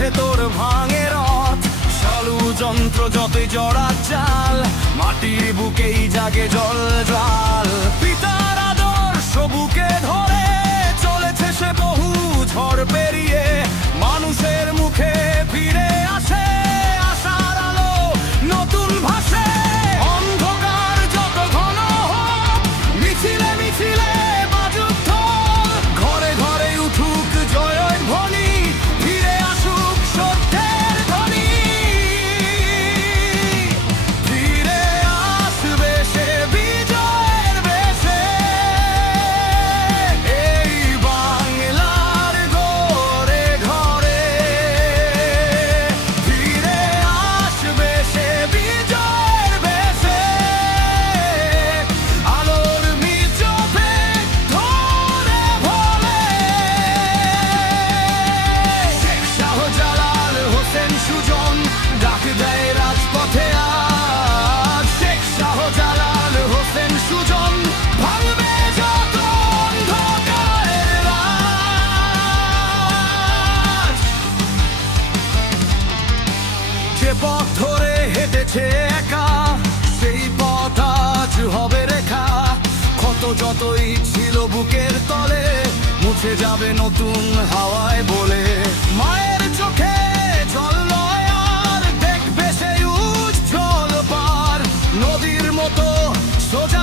ভেতর ভাঙে রথ যন্ত্র যতই জড়া চাল, মাটির বুকেই জাগে জল জাল। পিতার আদর্শ বুকে ধরে চলেছে সে বহু ঝড় পেরিয়ে, মানুষের মুখে ফিরে আসে আশার আলো নতুন ভাষে। অন্ধকার যত ঘন হোক, মিছিলে মিছিলে বাজুক ঢোল, ঘরে ঘরে উঠুক জয়ের ধ্বনি, ফিরে আসুক সত্যের ধ্বনি। ফিরে আসবে সে বিজয়ের বেশে, এই বাংলার ঘরে ঘরে। ফিরে আসবে সে বিজয়ের বেশে, আলোর মিজবে ধরে ভোলে। শেখ শাহজালাল হোসেন সুজন ডাক দেয় রাজপথে আজ। শেখ শাহজালাল হোসেন সুজন ভাঙবে যত অন্ধকারের রাজ। যে পথ ধরে হেঁটেছে একা, সেই পথ আজ হবে রেখা। ক্ষত যতই ছিল বুকের তলে, মুছে যাবে নতুন হাওয়ায় বলে। মায়ের চোখে জল নয় আর, দেখবে সেই উজ্জ্বল পার, নদীর মতো সোজা